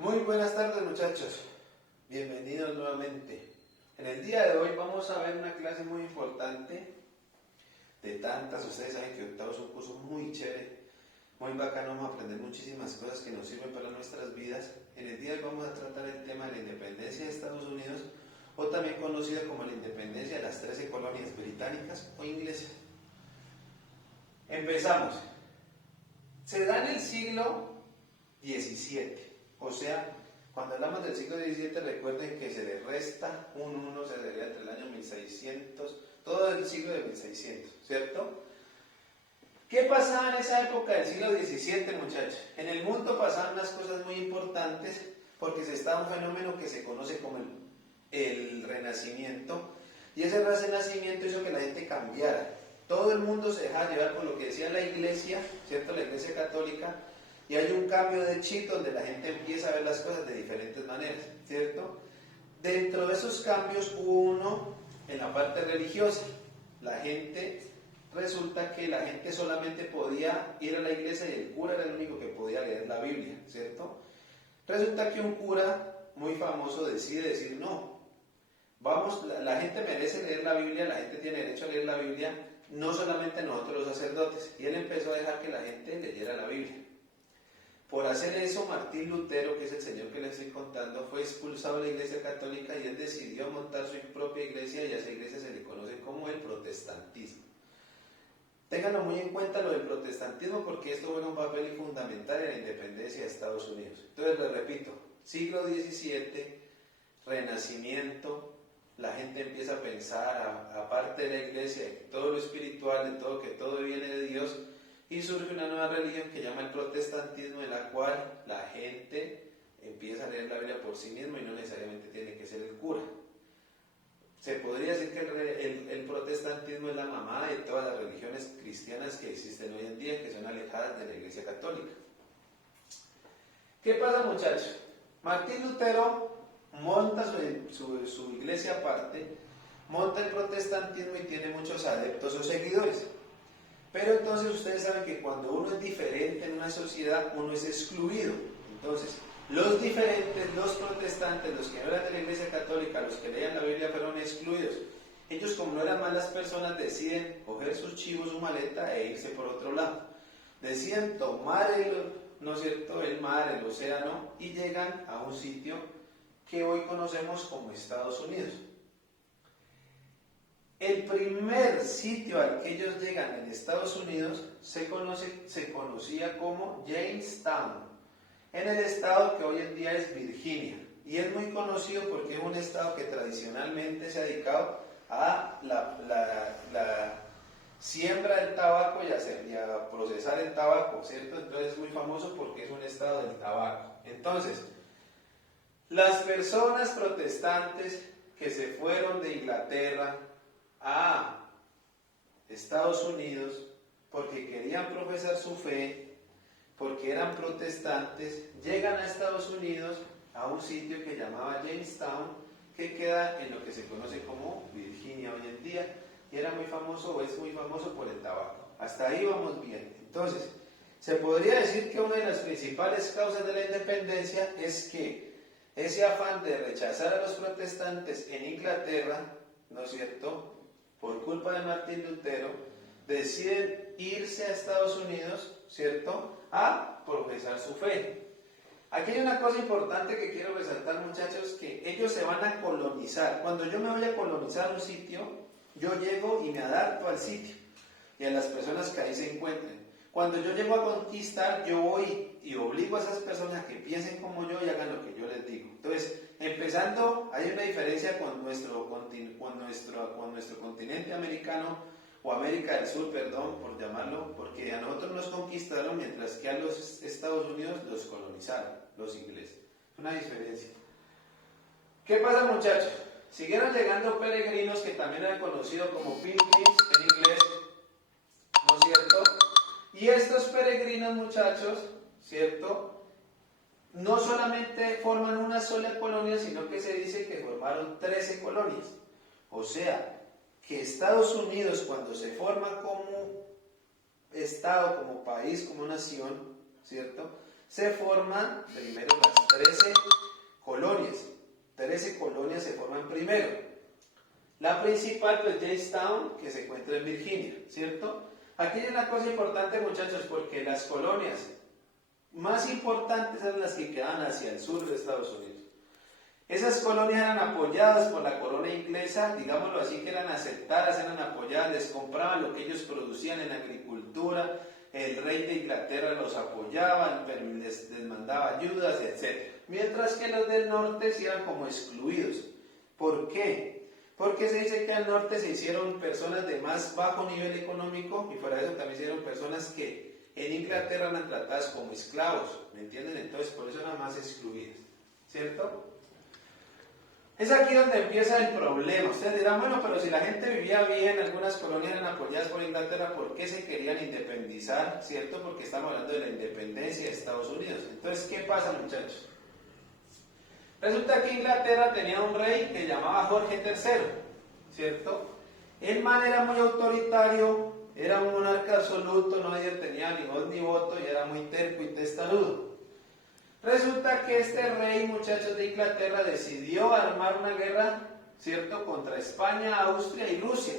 Muy buenas tardes, muchachos, bienvenidos nuevamente. En el día de hoy vamos a ver una clase muy importante de tantas. Ustedes saben que octavo es un curso muy chévere, muy bacano, vamos a aprender muchísimas cosas que nos sirven para nuestras vidas. En el día de hoy vamos a tratar el tema de la independencia de Estados Unidos, o también conocida como la independencia de las 13 colonias británicas o inglesas. Empezamos. Se da en el siglo XVII, o sea, cuando hablamos del siglo XVII, recuerden que se le resta un 1, se le da entre el año 1600, todo el siglo de 1600, ¿cierto? ¿Qué pasaba en esa época del siglo XVII, muchachos? En el mundo pasaban unas cosas muy importantes porque se estaba un fenómeno que se conoce como el Renacimiento, y ese Renacimiento hizo que la gente cambiara. Todo el mundo se dejaba llevar por lo que decía la iglesia, ¿cierto? La iglesia católica, y hay un cambio de chip donde la gente empieza a ver las cosas de diferentes maneras, ¿cierto? Dentro de esos cambios hubo uno en la parte religiosa. Resulta que la gente solamente podía ir a la iglesia y el cura era el único que podía leer la Biblia, ¿cierto? Resulta que un cura muy famoso decide decir no. Vamos, la gente merece leer la Biblia, la gente tiene derecho a leer la Biblia, no solamente nosotros los sacerdotes. Y él empezó a dejar que la gente leyera la Biblia. Por hacer eso, Martín Lutero, que es el señor que les estoy contando, fue expulsado de la iglesia católica y él decidió montar su propia iglesia, y a esa iglesia se le conoce como el protestantismo. Ténganlo muy en cuenta lo del protestantismo, porque esto juega un papel fundamental en la independencia de Estados Unidos. Entonces, les repito, siglo XVII, Renacimiento, la gente empieza a pensar, aparte de la iglesia, de todo lo espiritual, de todo, que todo viene de Dios, y surge una nueva religión que se llama el protestantismo, en la cual la gente empieza a leer la Biblia por sí mismo y no necesariamente tiene que ser el cura. Se podría decir que el protestantismo es la mamá de todas las religiones cristianas que existen hoy en día, que son alejadas de la iglesia católica. ¿Qué pasa, muchachos? Martín Lutero monta su iglesia aparte, monta el protestantismo y tiene muchos adeptos o seguidores. Pero entonces ustedes saben que cuando uno es diferente en una sociedad, uno es excluido. Entonces, los diferentes, los protestantes, los que no eran de la iglesia católica, los que leían la Biblia, fueron excluidos. Ellos, como no eran malas personas, deciden coger sus chivos, su maleta e irse por otro lado. Deciden tomar ¿no es cierto?, el mar, el océano, y llegan a un sitio que hoy conocemos como Estados Unidos. El primer sitio al que ellos llegan en Estados Unidos se conocía como Jamestown, en el estado que hoy en día es Virginia, y es muy conocido porque es un estado que tradicionalmente se ha dedicado a la siembra del tabaco y a procesar el tabaco, ¿cierto? Entonces es muy famoso porque es un estado del tabaco. Entonces, las personas protestantes que se fueron de Inglaterra a Estados Unidos porque querían profesar su fe, porque eran protestantes, llegan a Estados Unidos a un sitio que llamaba Jamestown, que queda en lo que se conoce como Virginia hoy en día, y era muy famoso, o es muy famoso, por el tabaco. Hasta ahí vamos bien. Entonces, se podría decir que una de las principales causas de la independencia es que ese afán de rechazar a los protestantes en Inglaterra, ¿no es cierto?, por culpa de Martín Lutero, deciden irse a Estados Unidos, ¿cierto?, a profesar su fe. Aquí hay una cosa importante que quiero resaltar, muchachos, que ellos se van a colonizar. Cuando yo me voy a colonizar un sitio, yo llego y me adapto al sitio y a las personas que ahí se encuentren. Cuando yo llego a conquistar, yo voy y obligo a esas personas que piensen como yo y hagan lo que yo les digo. Entonces, empezando, hay una diferencia con nuestro continente americano, o América del Sur, perdón, por llamarlo, porque a nosotros nos conquistaron, mientras que a los Estados Unidos los colonizaron, los ingleses. Una diferencia. ¿Qué pasa, muchachos? Siguieron llegando peregrinos, que también eran conocidos como pilgrims en inglés, ¿no es cierto? Y estos peregrinos, muchachos, ¿cierto?, no solamente forman una sola colonia, sino que se dice que formaron 13 colonias. O sea, que Estados Unidos, cuando se forma como Estado, como país, como nación, ¿cierto?, se forman primero las 13 colonias. 13 colonias se forman primero. La principal, pues Jamestown, que se encuentra en Virginia, ¿cierto? Aquí hay una cosa importante, muchachos, porque las colonias más importantes eran las que quedaban hacia el sur de Estados Unidos. Esas colonias eran apoyadas por la corona inglesa, digámoslo así, que eran aceptadas, eran apoyadas, les compraban lo que ellos producían en agricultura, el rey de Inglaterra los apoyaba, les mandaba ayudas, etc. Mientras que los del norte se iban como excluidos. ¿Por qué? Porque se dice que al norte se hicieron personas de más bajo nivel económico y fuera de eso también se hicieron personas que en Inglaterra eran tratadas como esclavos, ¿me entienden? Entonces por eso eran más excluidas, ¿cierto? Es aquí donde empieza el problema. Ustedes dirán, bueno, pero si la gente vivía bien, algunas colonias eran apoyadas por Inglaterra, ¿por qué se querían independizar? ¿Cierto? Porque estamos hablando de la independencia de Estados Unidos. Entonces, ¿qué pasa, muchachos? Resulta que Inglaterra tenía un rey que llamaba Jorge III, ¿cierto? El man era muy autoritario, era un monarca absoluto, nadie tenía ni voz ni voto y era muy terco y testarudo. Resulta que este rey, muchachos de Inglaterra, decidió armar una guerra, ¿cierto?, contra España, Austria y Rusia,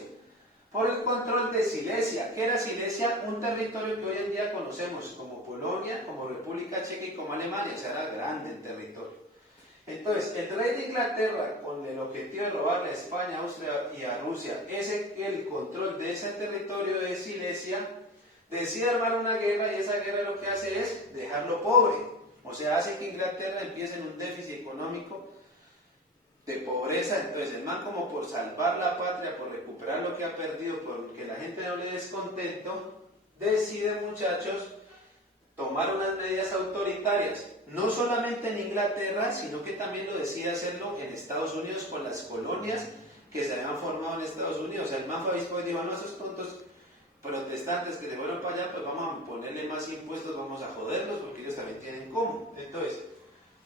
por el control de Silesia. ¿Qué era Silesia? Un territorio que hoy en día conocemos como Polonia, como República Checa y como Alemania, o sea, era grande el territorio. Entonces, el rey de Inglaterra, con el objetivo de robarle a España, Austria y a Rusia el control de ese territorio de Silesia, decide armar una guerra y esa guerra lo que hace es dejarlo pobre. O sea, hace que Inglaterra empiece en un déficit económico de pobreza. Entonces el man, como por salvar la patria, por recuperar lo que ha perdido, porque la gente no le descontento, decide, muchachos, tomar unas medidas autoritarias. No solamente en Inglaterra, sino que también lo decide hacerlo en Estados Unidos con las colonias que se habían formado en Estados Unidos. O sea, el man fue obispo y dijo, no, esos tontos protestantes que se fueron para allá, pues vamos a ponerle más impuestos, vamos a joderlos porque ellos también tienen cómo. Entonces,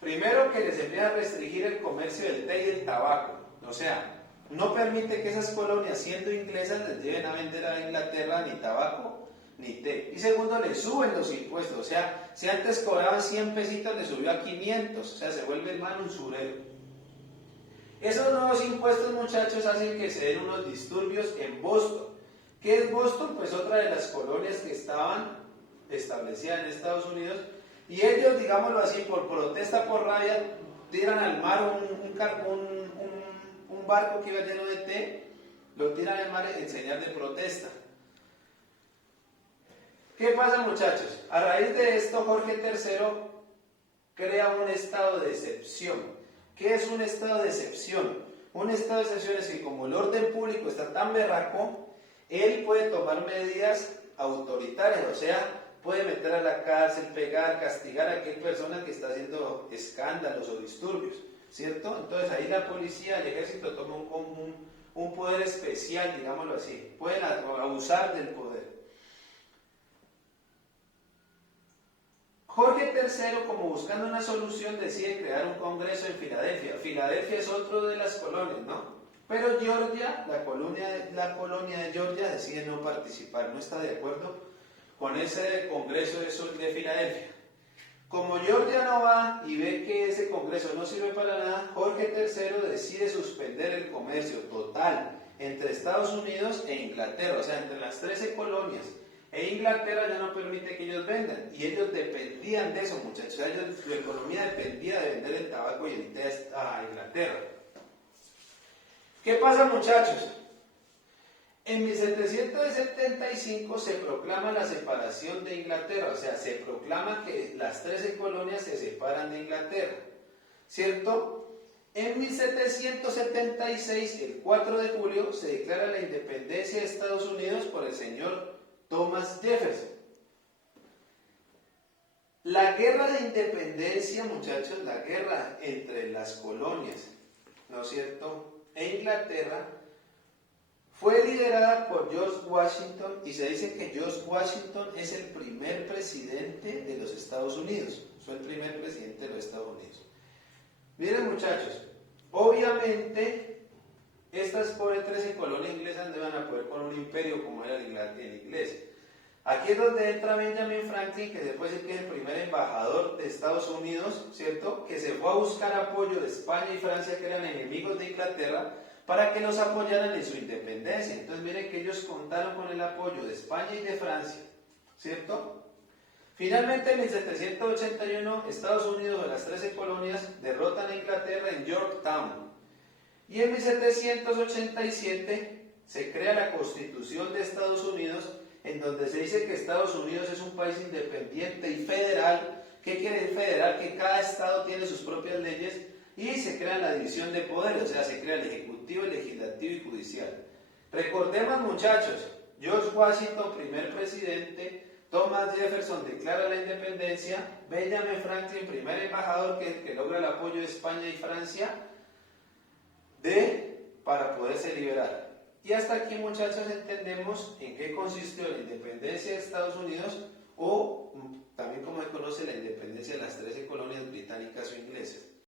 primero que les empieza a restringir el comercio del té y el tabaco, o sea, no permite que esas colonias, siendo inglesas, les lleven a vender a Inglaterra ni tabaco ni té. Y segundo, le suben los impuestos, o sea, si antes cobraban 100 pesitos, le subió a 500, o sea, se vuelve el man usurero. Esos nuevos impuestos, muchachos, hacen que se den unos disturbios en Boston. ¿Qué es Boston? Pues otra de las colonias que estaban establecidas en Estados Unidos, y ellos, digámoslo así, por protesta, por rabia, tiran al mar un barco que iba lleno de té, lo tiran al mar en señal de protesta. ¿Qué pasa, muchachos? A raíz de esto, Jorge III crea un estado de excepción. ¿Qué es un estado de excepción? Un estado de excepción es que como el orden público está tan berraco, él puede tomar medidas autoritarias, o sea, puede meter a la cárcel, pegar, castigar a aquella persona que está haciendo escándalos o disturbios, ¿cierto? Entonces ahí la policía, el ejército toma un poder especial, digámoslo así, pueden abusar del poder. Jorge III, como buscando una solución, decide crear un congreso en Filadelfia. Filadelfia es otro de las colonias, ¿no? Pero Georgia, la colonia de Georgia, decide no participar, no está de acuerdo con ese congreso de Filadelfia. Como Georgia no va y ve que ese congreso no sirve para nada, Jorge III decide suspender el comercio total entre Estados Unidos e Inglaterra, o sea, entre las 13 colonias. E Inglaterra ya no permite que ellos vendan, y ellos dependían de eso, muchachos. La economía dependía de vender el tabaco y el té a Inglaterra. ¿Qué pasa, muchachos? En 1775 se proclama la separación de Inglaterra, o sea, se proclama que las 13 colonias se separan de Inglaterra, ¿cierto? En 1776, el 4 de julio, se declara la independencia de Estados Unidos por el señor Thomas Jefferson. La guerra de independencia, muchachos, la guerra entre las colonias, ¿no es cierto?, e Inglaterra, fue liderada por George Washington, y se dice que George Washington es el primer presidente de los Estados Unidos. Fue el primer presidente de los Estados Unidos. Miren, muchachos, obviamente estas pobres 13 colonias inglesas no iban a poder con un imperio como era el inglés. Aquí es donde entra Benjamin Franklin, que después es que es el primer embajador de Estados Unidos, ¿cierto?, que se fue a buscar apoyo de España y Francia, que eran enemigos de Inglaterra, para que los apoyaran en su independencia. Entonces miren que ellos contaron con el apoyo de España y de Francia, ¿cierto? Finalmente, en 1781, Estados Unidos de las 13 colonias derrotan a Inglaterra en Yorktown. Y en 1787 se crea la Constitución de Estados Unidos, en donde se dice que Estados Unidos es un país independiente y federal. ¿Qué quiere decir federal? Que cada estado tiene sus propias leyes y se crea la división de poderes, o sea, se crea el ejecutivo, el legislativo y judicial. Recordemos, muchachos, George Washington, primer presidente, Thomas Jefferson declara la independencia, Benjamin Franklin, primer embajador que logra el apoyo de España y Francia para poderse liberar. Y hasta aquí, muchachos, entendemos en qué consistió la independencia de Estados Unidos, o también como se conoce